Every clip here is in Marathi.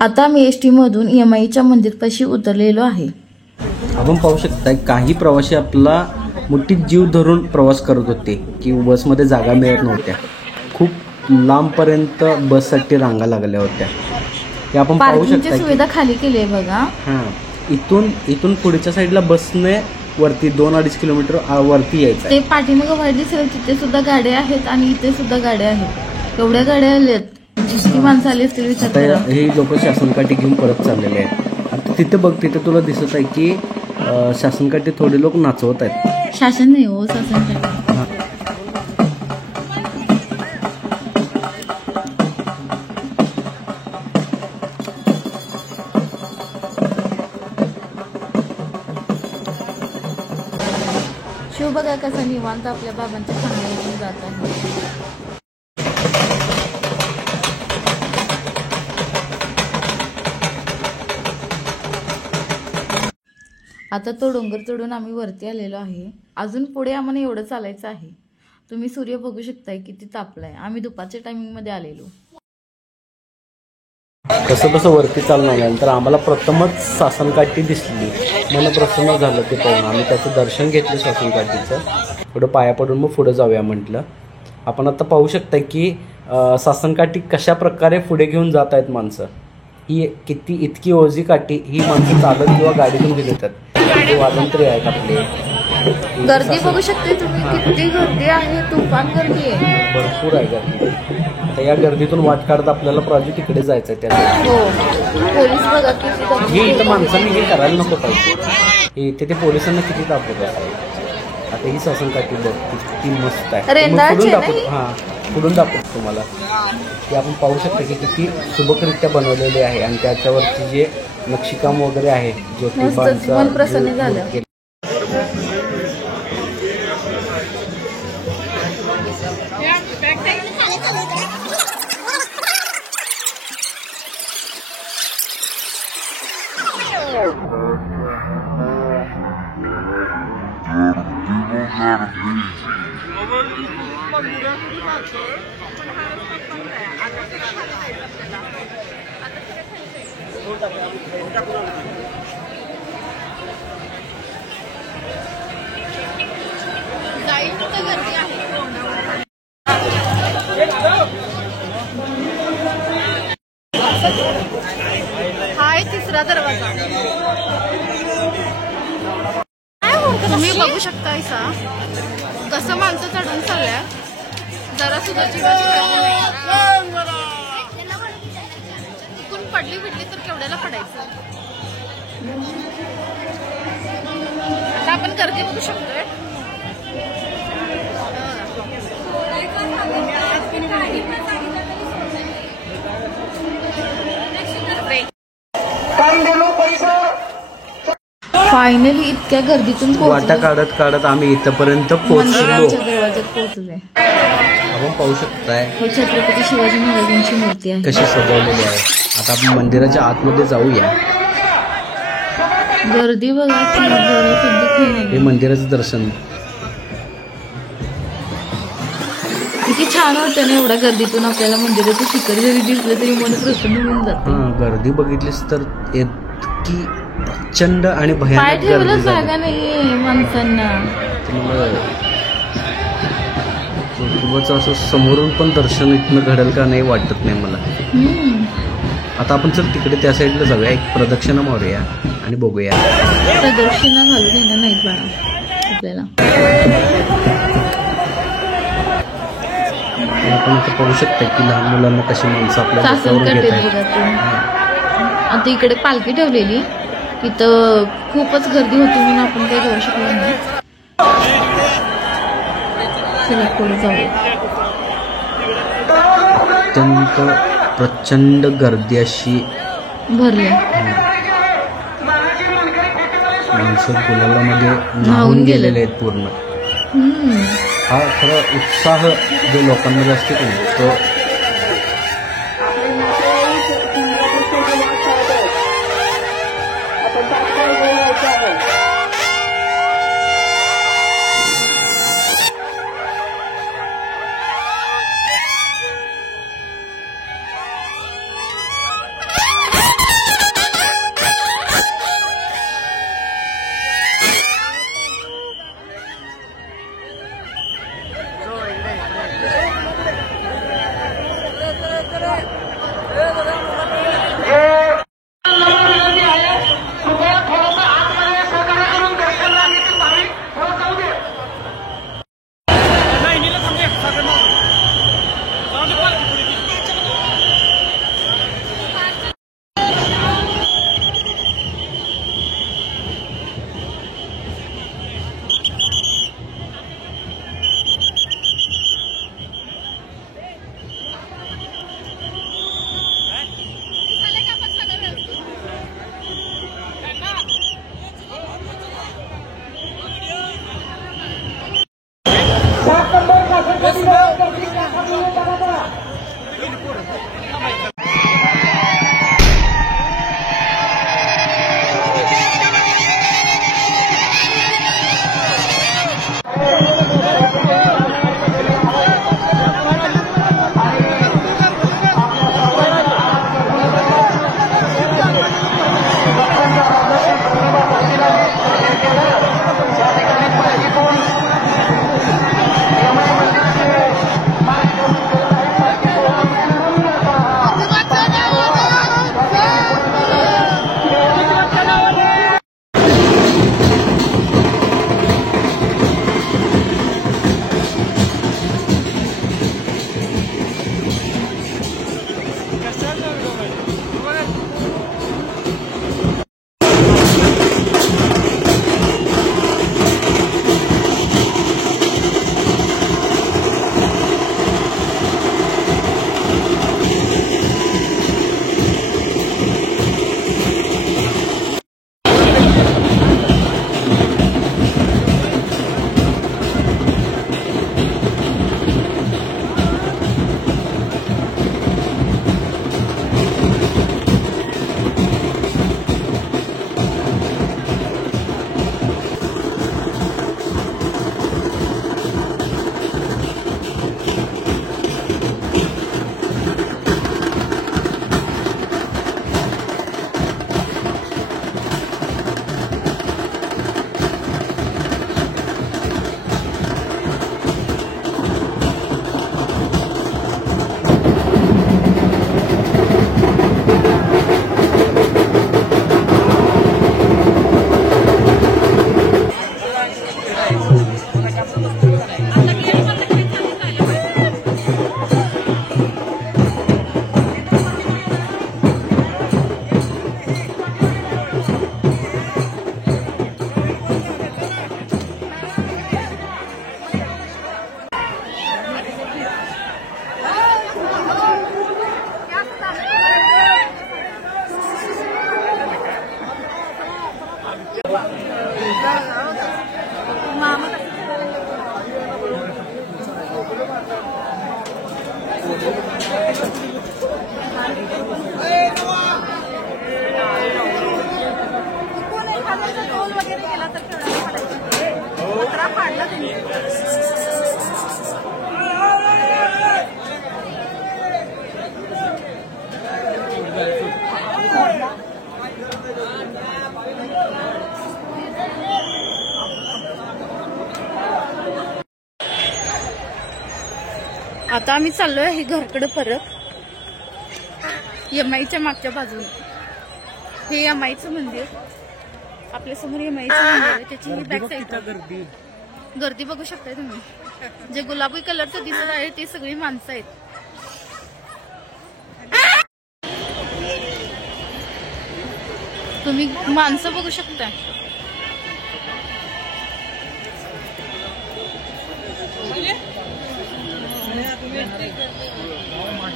आता मी एसटी मधून एमआयच्या मंदिरपाशी उतरलेलो आहे। आपण पाहू शकता काही प्रवासी आपला मुठीत जीव धरून प्रवास करत होते की बसमध्ये जागा मिळत नव्हत्या। खूप लांबपर्यंत बससाठी रांगा लागल्या होत्या। हे आपण पाहू शकता की सुविधा खाली केली आहे बघा। इथून पुढच्या साईडला बसने वरती 2-2.5 किलोमीटर वरती यायचं। ते पाठीमागे व्हाईट दिसेल तिथे सुद्धा गाड्या आहेत आणि इथे सुद्धा गाड्या आहेत। एवढ्या गाड्या आल्यात किती माणसं आली असतील विचार करा। हे लोक शासनकाठी घेऊन परत चाललेले आहेत। आता तिथे बघ, तिथे तुला दिसत आहे की शासनकाठी थोडे लोक नाचवत आहेत। शासन नाही हो, शासनकाठी। शिव बघा कसा निवांत आपल्या बाबांच्या सांगण्यातून जात आहे। आता तो डोंगर चढून आम्ही वरती आलेलो आहे। अजून पुढे आम्हाला एवढं चालायचं आहे। तुम्ही सूर्य बघू शकताय किती तापलाय। आम्ही दुपारच्या टायमिंग मध्ये आलेलो। कसं वरती चालल्यानंतर आम्हाला प्रथमच शासनकाठी दिसली। मला प्रसन्न झालं ते पाहून। आम्ही त्याचं दर्शन घेतलं शासनकाठीचं। पुढं पाया पडून मग पुढे जाऊया म्हटलं। आपण आता पाहू शकता की शासनकाठी कशा प्रकारे पुढे घेऊन जात आहेत माणसं। ही इतकी ओझी काठी ही माणसं चालत किंवा गाडीतून घेऊन येतात। वाजंत्री आहेत आपले। गर्दी बघू शकते तुम्ही, किती गर्दी आहे, तुफान गर्दी आहे, भरपूर आहे गर्दी। तर या गर्दीतून वाट काढत आपल्याला प्राजू तिकडे जायचं आहे। त्यासाठी पोलीस बघा किती हे इथं माणसांनी हे करायला नको पाहिजे। इथे ते पोलिसांना किती दाखवत आहे। आता ही शासनकाठी बघ किती मस्त आहे। पुढून दाखवतो तुम्हाला की आपण पाहू शकतो की किती सुबकरित्या बनवलेले आहे आणि त्याच्यावरती जे नक्षीकाम वगैरे आहे ज्योतिबांचा मन प्रसन्न झालं। हाय तिसरा दरवाजा तुम्ही बघू शकताय सा कसं माणसं चढून चालल्या। जरा सुद्धा चुकून पडली बिडली तर केवढ्याला पडायचं। आता आपण गर्दी बघू शकतोय। फायनली इतक्या गर्दीतून वाटा काढत आम्ही इथपर्यंत पोहोचलो। आपण पाहू शकताय छत्रपती शिवाजी महाराजांची मूर्ती आहे कशी सजवलेली आहे। आता आपण मंदिराच्या आतमध्ये जाऊया। गर्दी बघा, हे मंदिराचं दर्शन किती छान वाटतं ना। एवढ्या गर्दीतून आपल्याला मंदिराचं शिखर जरी दिसलं तरी मन प्रसन्न होऊन जातं। गर्दी बघितलीस तर इतकी प्रचंड आणि भयानक गर्दी जागा नाहीये माणसांना। ज्योतिबाचं असं समोरून पण दर्शन इथनं घडेल का नाही वाटत नाही मला। आता आपण चल तिकडे त्या साईडला जाऊया, एक प्रदक्षिणा मारूया आणि बघूया। प्रदक्षिणा घालू देणार नाहीत बाळा आपल्याला। आपण आता पाहू शकता की लहान मुलांना कशी माणसं आपल्या आता इकडे पालखी ठेवलेली, तिथं खूपच गर्दी होती म्हणून आपण काही जाऊ शकलो नाही। चला पुढे जाऊया। अत्यंत प्रचंड गर्दी अशी भरली। माणसं गुलालामध्ये न्हावून गेलेले आहेत पूर्ण। हा खरा उत्साह जो लोकांमध्ये असतो की नाही तो आता आम्ही चाललोय आहे घरकडे परत. यमाईच्या मागच्या बाजूने हे यमाईचं मंदिर. आपल्या समोर यमाईचं मंदिर आहे, त्याची बॅक साईड गर्दी बघू शकताय तुम्ही. जे गुलाबी कलरचं दिसत आहे ते सगळी माणसं आहेत. तुम्ही माणसं बघू शकता.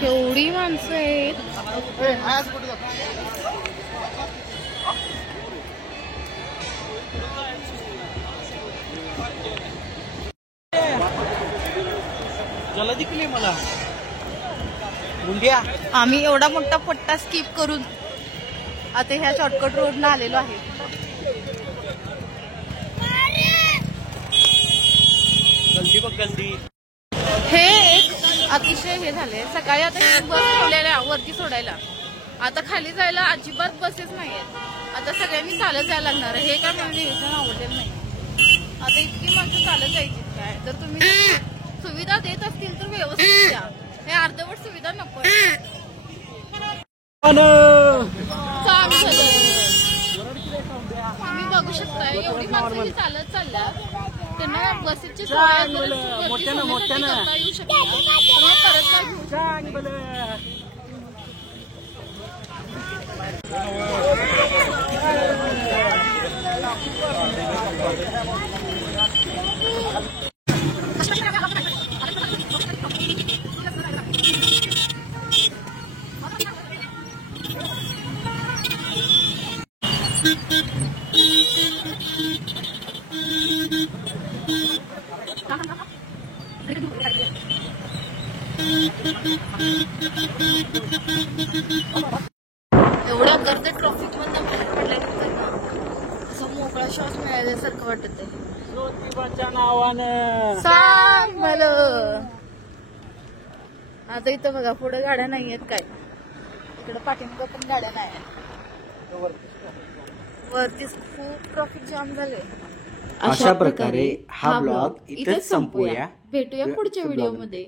केवढी माणसं आहेत. मला आम्ही एवढा मोठा पट्टा स्किप करून आता ह्या शॉर्टकट रोडनं आलेलो आहे. हे एक अतिशय हे झाले. सकाळी आता बस ठेवलेल्या वरती सोडायला, आता खाली जायला अजिबात बसेस नाहीयेत. आता सगळ्यांनी चालत जायला लागणार. हे काय मला नियोजन आवडलेलं नाही. आता इतकी माणसं चालत जायची काय. तर तुम्ही सुविधा देत असतील तर व्यवस्थित द्या. हे अर्धवट सुविधा नको. तुम्ही बघू शकता एवढी माणसं ही चालत चालल्यात. त्यांना बसेसची सोय करता येऊ शकते. करत काय एवढ्या गर्दी ट्रॉफिक मध्ये पडल्यानंतर ना असं मोकळा श्वास मिळाल्यासारखं वाटत आहे. ज्योतिबाच्या नावानं सांग मला. आता इथं बघा पुढे गाड्या नाहीयेत काय. इकडे पाठीमागं पण गाड्या नाही. वरतीच खूप ट्रॉफिक जाम झाले. अशा प्रकारे हा ब्लॉग इथेच संपूया. भेटूया पुढच्या व्हिडिओ मध्ये.